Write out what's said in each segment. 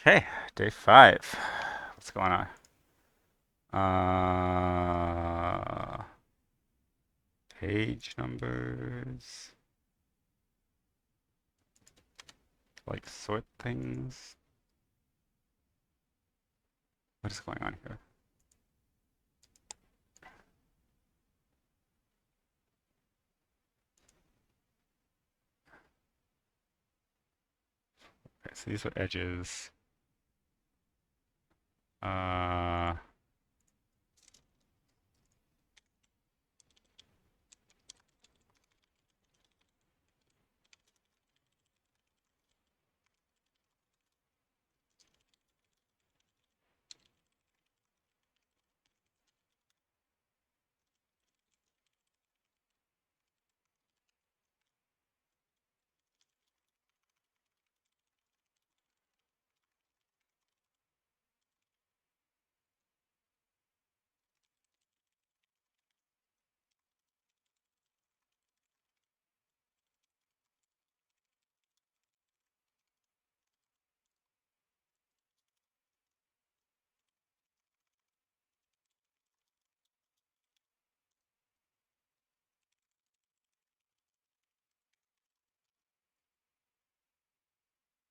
Okay, day 5. What's going on? Uh, Page numbers, like sort things. What is going on here? Okay, so these are edges. Uh,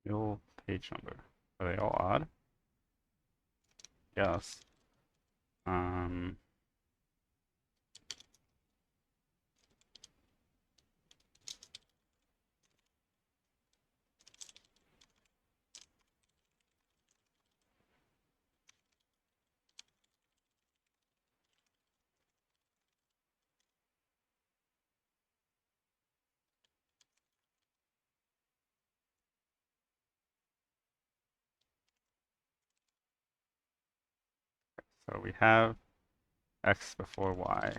Middle page number. Are they all odd? Yes. Um, so we have x before y.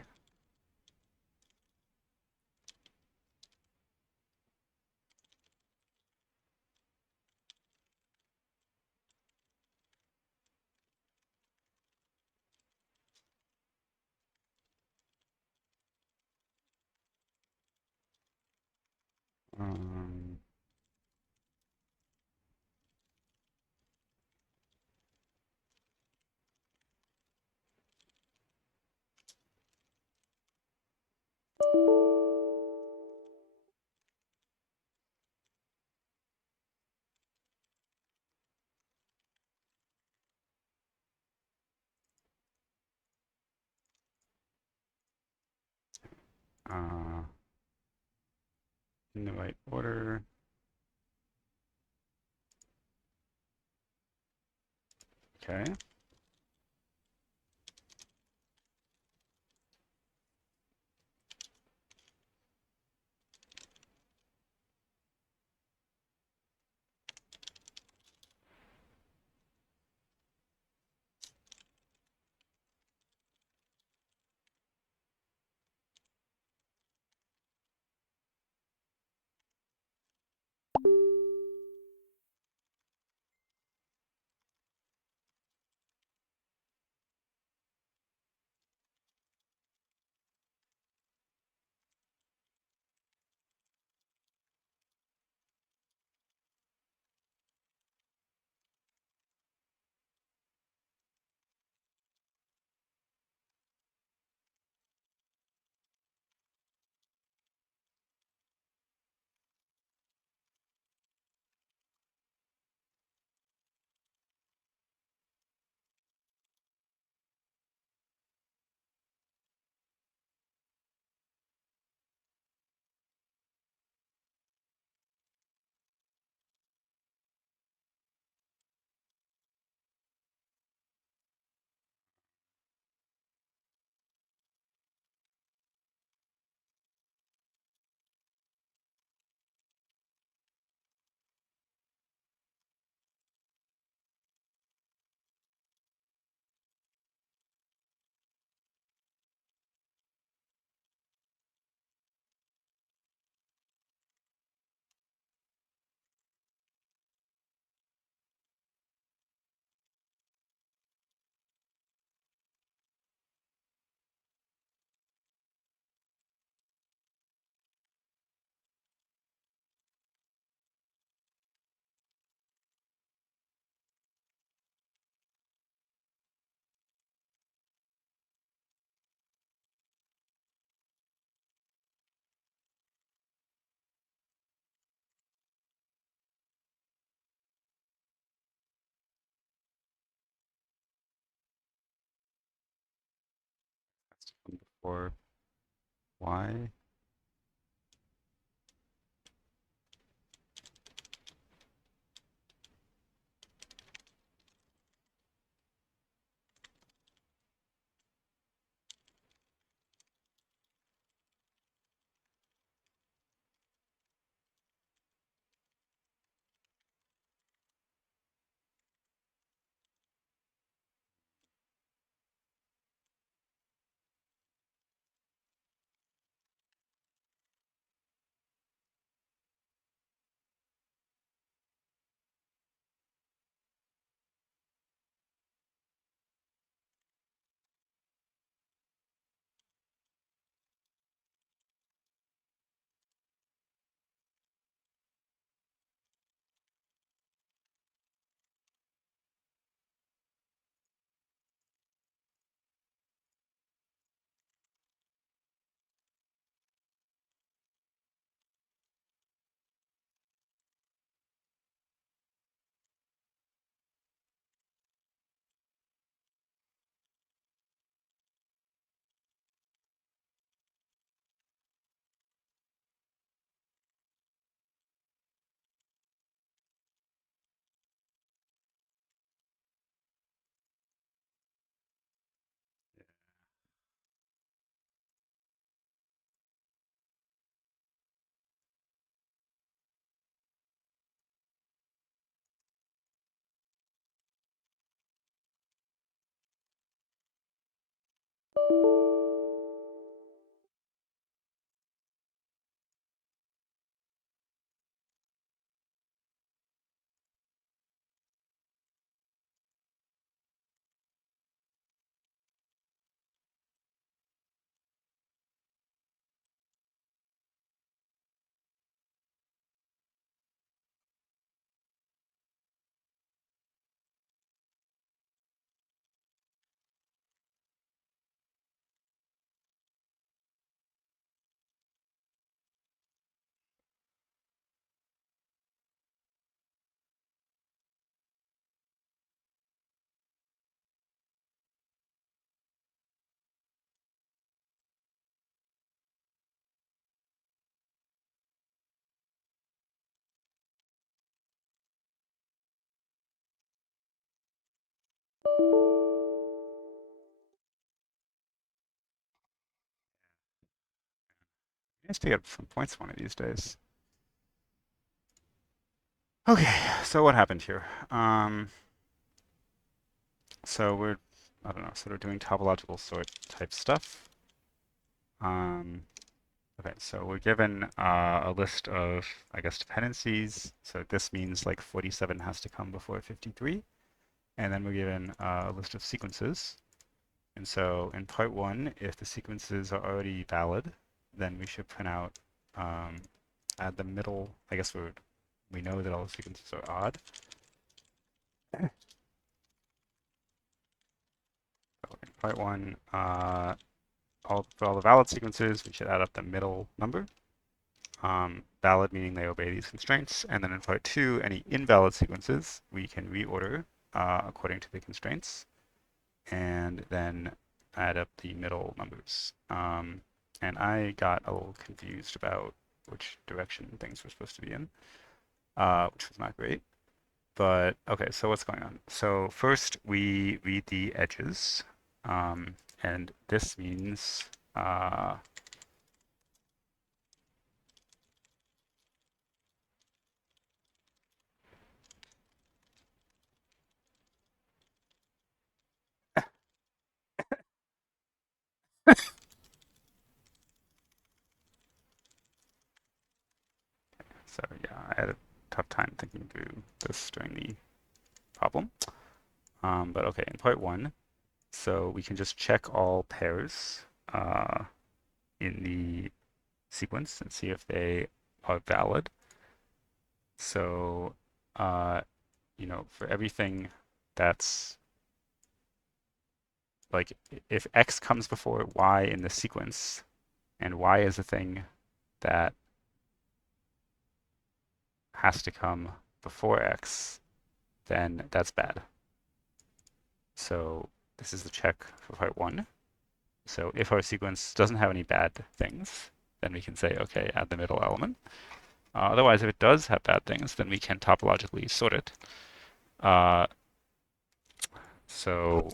Um, uh, in the right order. Okay. before y. Nice to get some points one of these days. Okay, so what happened here? So we're, I don't know, sort of doing topological sort type stuff. Okay, so we're given a list of, I guess, dependencies. So this means like 47 has to come before 53. And then we're given a list of sequences. And so in part one, if the sequences are already valid, then we should print out at the middle, I guess we know that all the sequences are odd. So in part one, for all the valid sequences, we should add up the middle number. Valid meaning they obey these constraints. And then in part two, any invalid sequences, we can reorder according to the constraints, and then add up the middle numbers. And I got a little confused about which direction things were supposed to be in, which was not great. But okay, so what's going on? So first we read the edges, and this means so yeah, I had a tough time thinking through this during the problem. But okay, in part one, so we can just check all pairs in the sequence and see if they are valid. So, uh, for everything that's like if X comes before Y in the sequence and Y is the thing that has to come before X, then that's bad. So this is the check for part one. So if our sequence doesn't have any bad things, then we can say, okay, add the middle element. Otherwise, if it does have bad things, then we can topologically sort it. So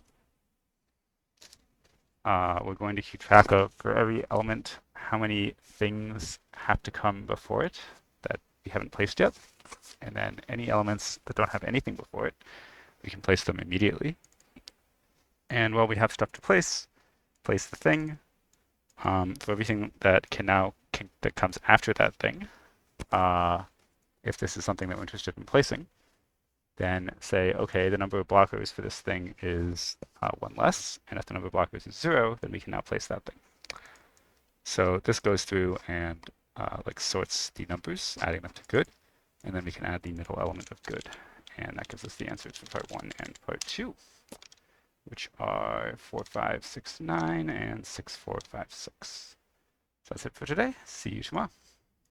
we're going to keep track of, for every element, how many things have to come before it that we haven't placed yet. And then any elements that don't have anything before it, we can place them immediately. And while we have stuff to place the thing. For everything that that comes after that thing, if this is something that we're interested in placing, then say, okay, the number of blockers for this thing is 1 less, and if the number of blockers is 0, then we can now place that thing. So this goes through and like sorts the numbers, adding them to good, and then we can add the middle element of good, and that gives us the answers for part 1 and part 2, which are 4, 5, 6, 9, and 6, 4, 5, 6. So that's it for today. See you tomorrow.